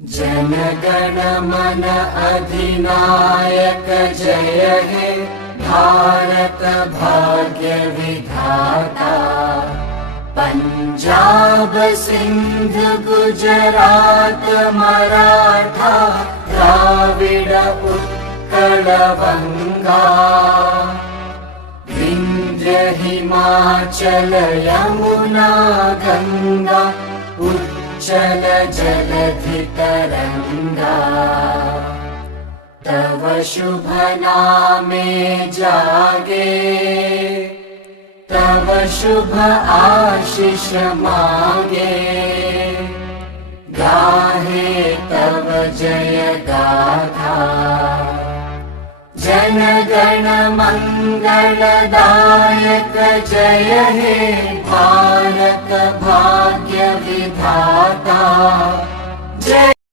जनगण मन अधिनायक जय हे भारत भाग्य विधाता। पंजाब सिंध गुजरात मराठा द्राविड उत्कल बंगा। विंध्य हिमाचल यमुना गंगा उच्चल जलधि तरंगा। तव शुभ नामे जागे तव शुभ आशीष मागे। गाहे तव जय गाथा जन गण मंगलदायक जय हे भारत भाग्य विधाता। जय